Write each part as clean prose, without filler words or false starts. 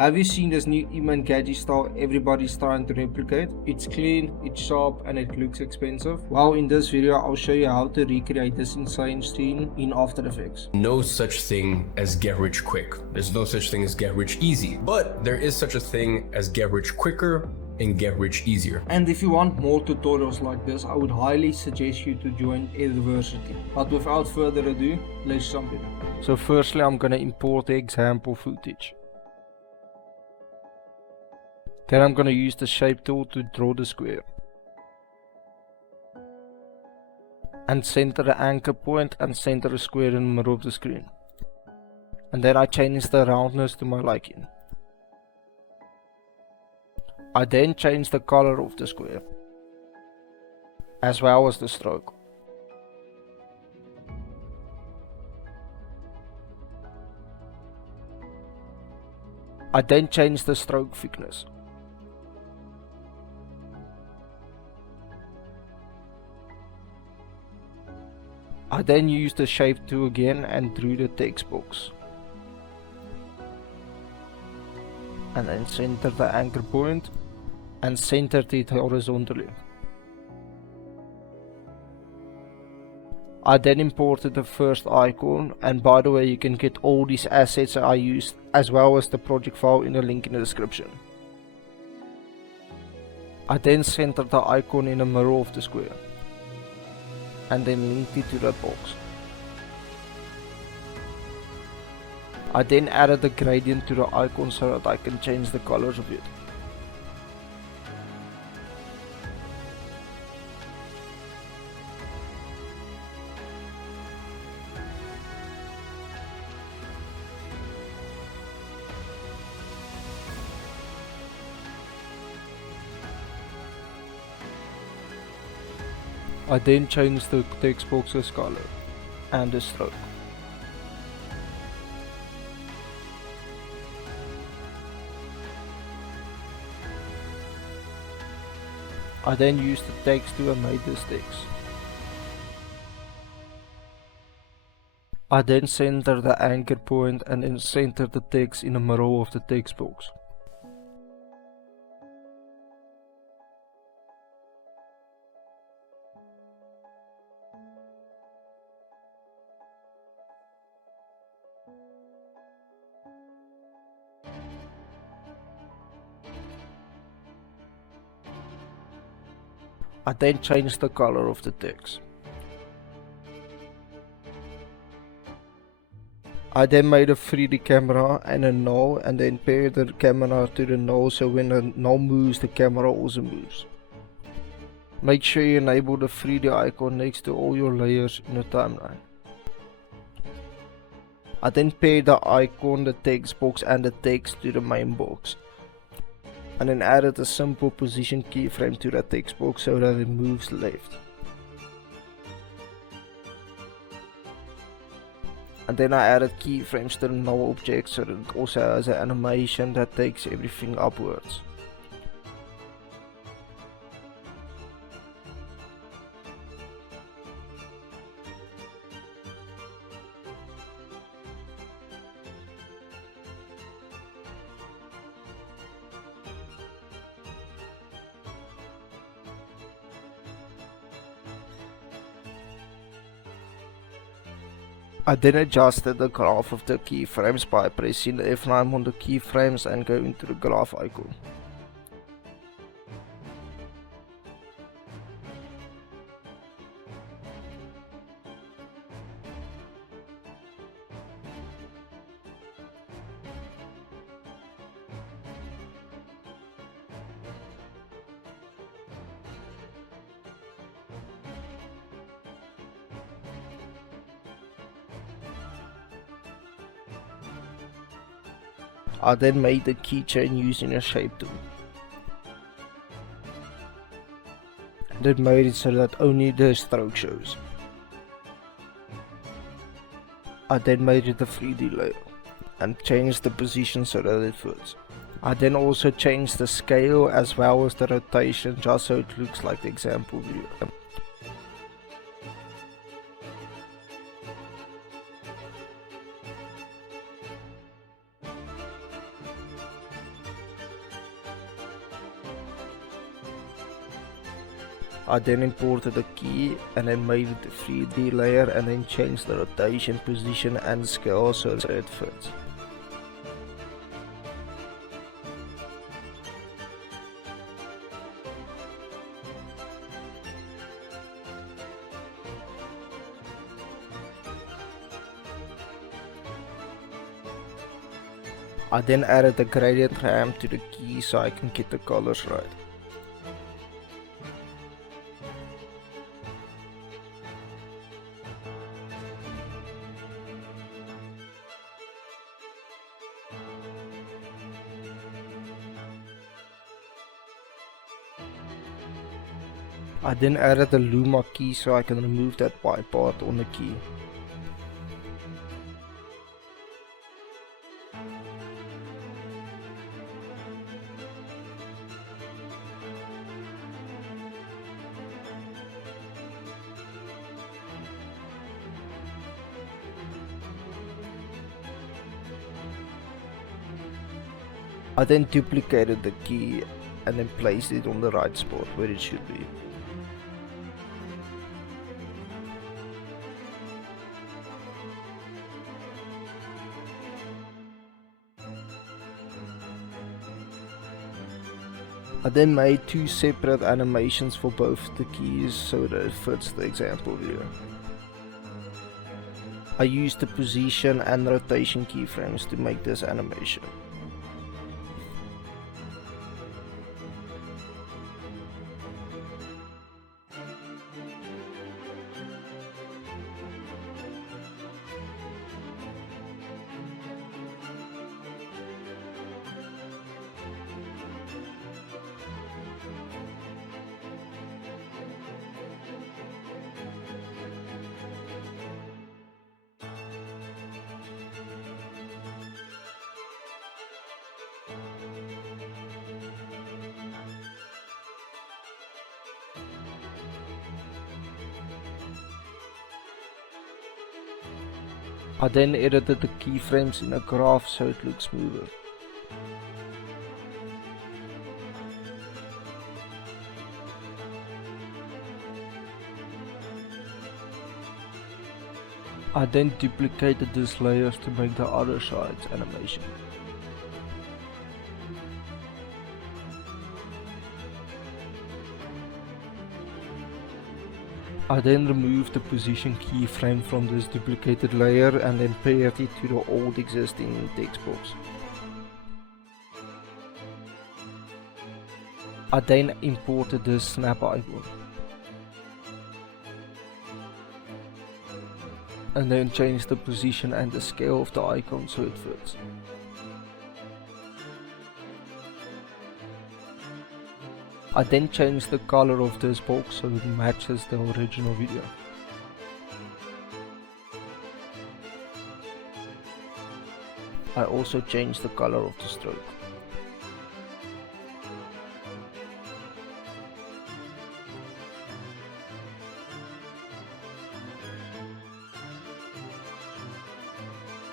Have you seen this new Iman Gadzhi style everybody's trying to replicate? It's clean, it's sharp, and it looks expensive. Well, in this video, I'll show you how to recreate this insane scene in After Effects. No such thing as get rich quick. There's no such thing as get rich easy. But there is such a thing as get rich quicker and get rich easier. And if you want more tutorials like this, I would highly suggest you to join University. But without further ado, let's jump in. So firstly, I'm gonna import the example footage. Then I'm gonna use the shape tool to draw the square. And center the anchor point and center the square in the middle of the screen. And then I change the roundness to my liking. I then change the color of the square, as well as the stroke. I then change the stroke thickness. I then use the shape tool again and drew the text box. And then center the anchor point and centered it horizontally. I then imported the first icon, and by the way, you can get all these assets I used as well as the project file in the link in the description. I then centered the icon in the middle of the square and then linked it to that box. I then added the gradient to the icon so that I can change the colors of it. I then changed the text box's color and the stroke. I then used the text to animate this text. I then center the anchor point and then center the text in the middle of the text box. I then changed the color of the text. I then made a 3D camera and a null and then paired the camera to the null so when the null moves, the camera also moves. Make sure you enable the 3D icon next to all your layers in the timeline. I then paired the icon, the text box and the text to the main box. And then added a simple position keyframe to that text box so that it moves left. And then I added keyframes to the null object so that it also has an animation that takes everything upwards. I then adjusted the graph of the keyframes by pressing the F9 on the keyframes and going to the graph icon. I then made the keychain using a shape tool. And it made it so that only the stroke shows. I then made it a 3D layer and changed the position so that it fits. I then also changed the scale as well as the rotation just so it looks like the example view. I then imported the key and then made it a 3D layer and then changed the rotation, position and scale so it fits. I then added a gradient ramp to the key so I can get the colors right. I then added the Luma key so I can remove that white part on the key. I then duplicated the key and then placed it on the right spot where it should be. I then made two separate animations for both the keys so that it fits the example view. I used the position and rotation keyframes to make this animation. I then edited the keyframes in a graph so it looks smoother. I then duplicated these layers to make the other side's animation. I then removed the position keyframe from this duplicated layer and then paired it to the old existing text box. I then imported this snap icon. And then changed the position and the scale of the icon so it fits. I then changed the color of this box so it matches the original video. I also changed the color of the stroke.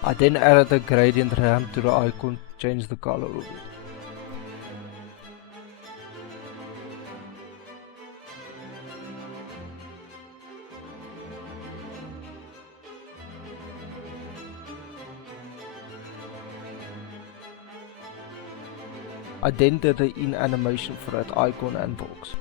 I then added a gradient ramp to the icon to change the color of it. I then did the in animation for that icon and box.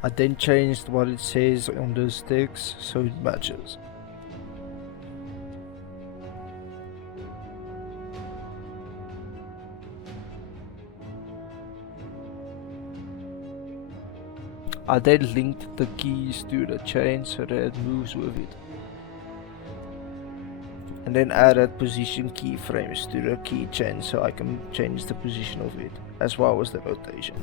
I then changed what it says on those text so it matches. I then linked the keys to the chain so that it moves with it. And then added position keyframes to the keychain so I can change the position of it, as well as the rotation.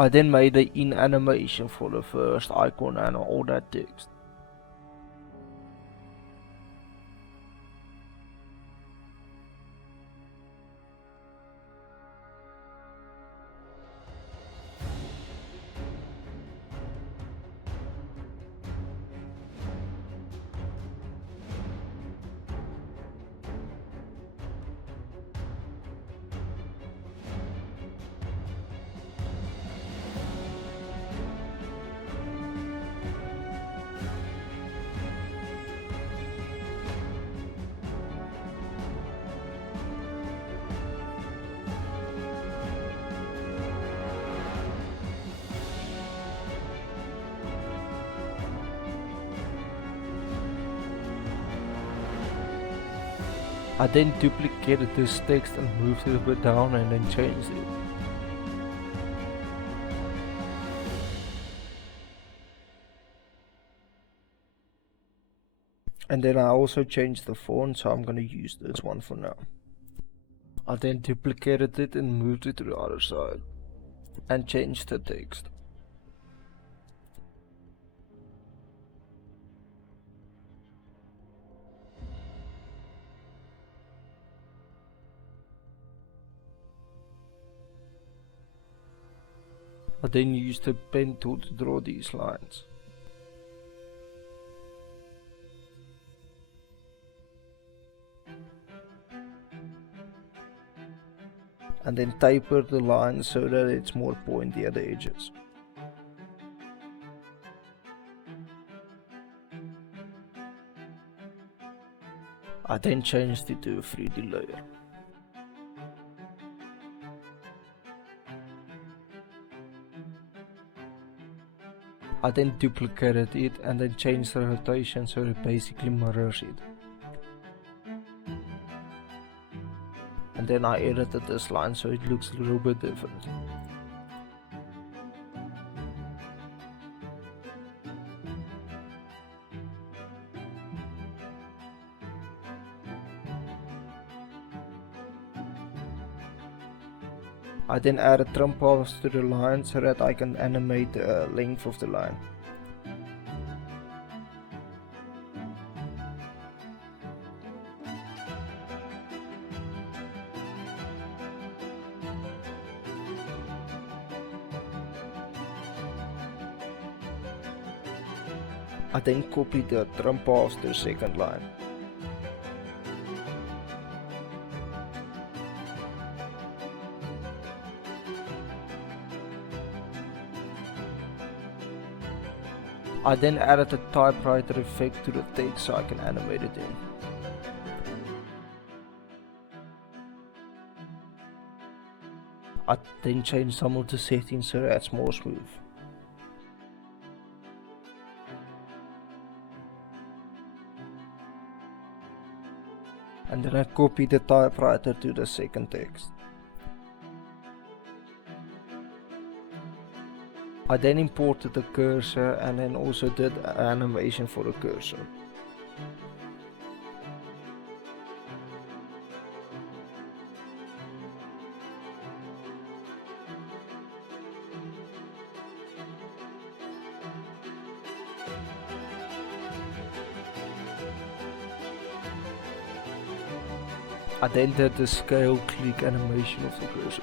I then made the in animation for the first icon and all that text. I then duplicated this text and moved it a bit down and then changed it. And then I also changed the font, so I'm gonna use this one for now. I then duplicated it and moved it to the other side and changed the text. I then used the pen tool to draw these lines. And then taper the lines so that it's more pointy at the edges. I then changed it to a 3D layer. I then duplicated it and then changed the rotation so it basically mirrors it. And then I edited this line so it looks a little bit different. I then added trim paths to the line so that I can animate the length of the line. I then copied the trim paths to the second line. I then added a typewriter effect to the text so I can animate it in. I then changed some of the settings so that's more smooth. And then I copied the typewriter to the second text. I then imported the cursor and then also did animation for the cursor. I then did the scale click animation of the cursor.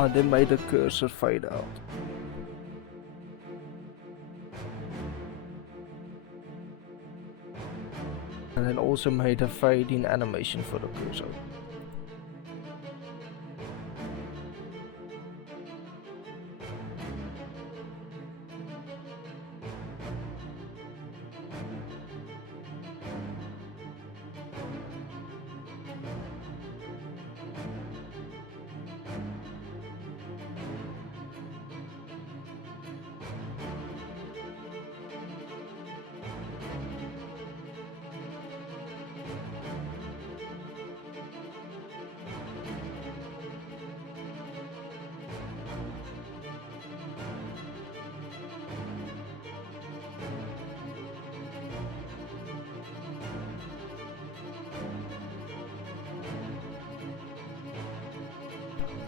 I then made the cursor fade out. And then also made a fade in animation for the cursor.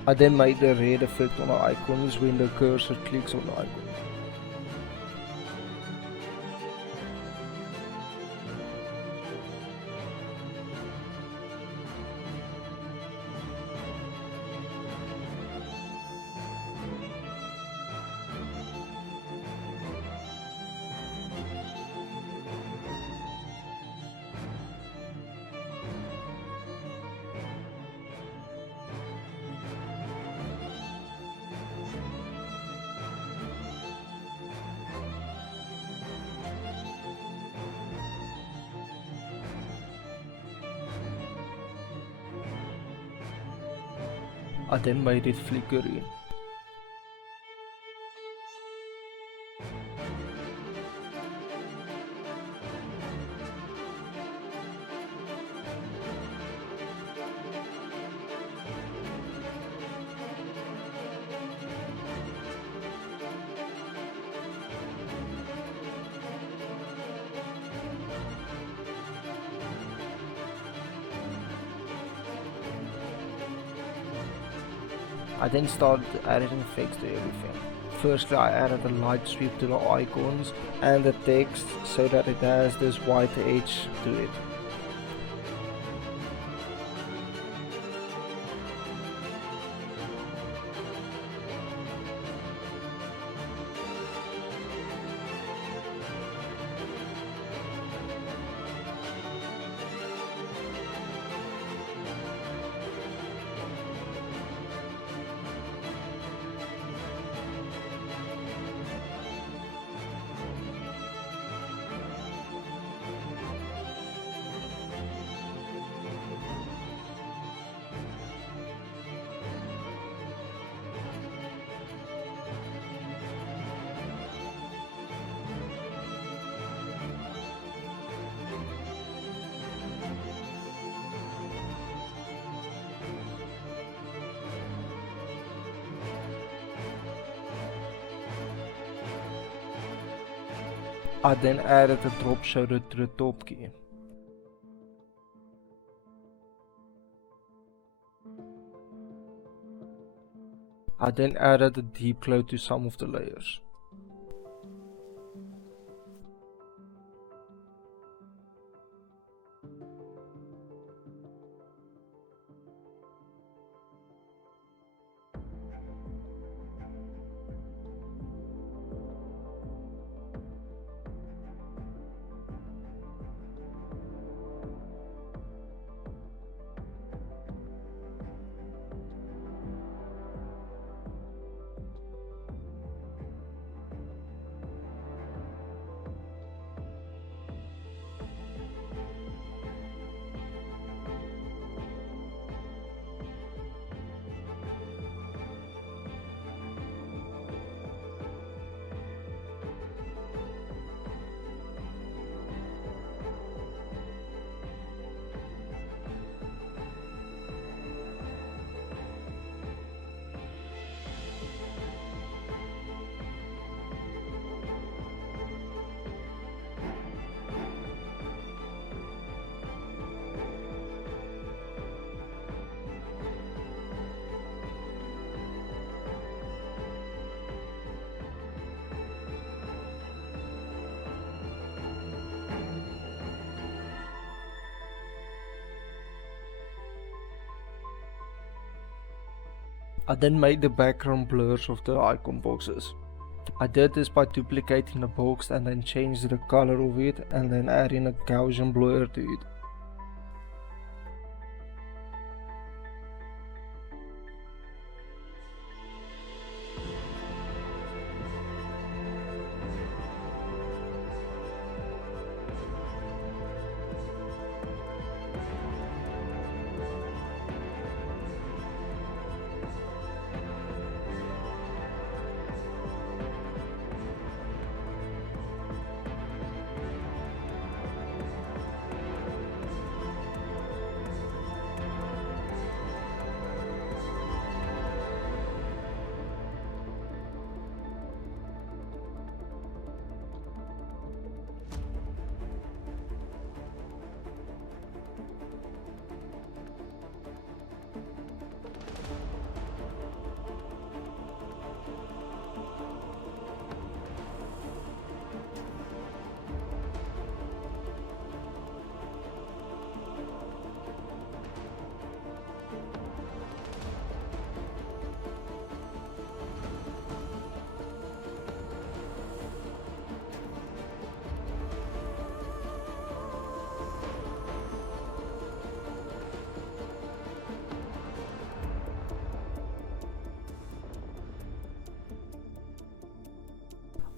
I then made the red effect on the icons when the cursor clicks on the icon. I then made it flickering. I then started adding effects to everything. Firstly, I added a light sweep to the icons and the text so that it has this white edge to it. I then added a drop shadow to the top key. I then added a deep glow to some of the layers. I then made the background blurs of the icon boxes. I did this by duplicating the box and then changed the color of it and then adding a Gaussian blur to it.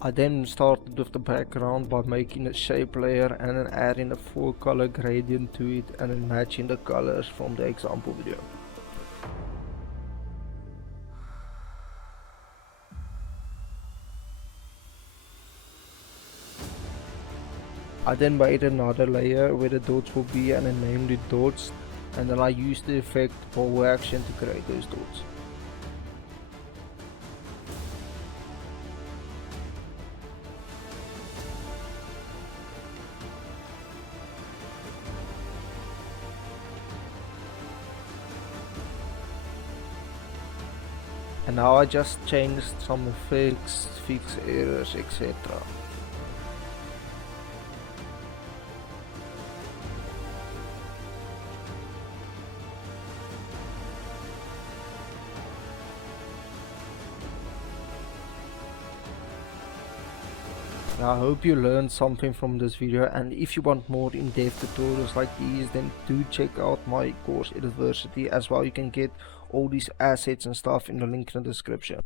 I then started with the background by making a shape layer and then adding a 4-color gradient to it and then matching the colors from the example video. I then made another layer where the dots will be and then named it dots, and then I used the effect ball action to create those dots. And now I just changed some effects, fix errors, etc. I hope you learned something from this video, and if you want more in-depth tutorials like these, then do check out my course University as well. You can get all these assets and stuff in the link in the description.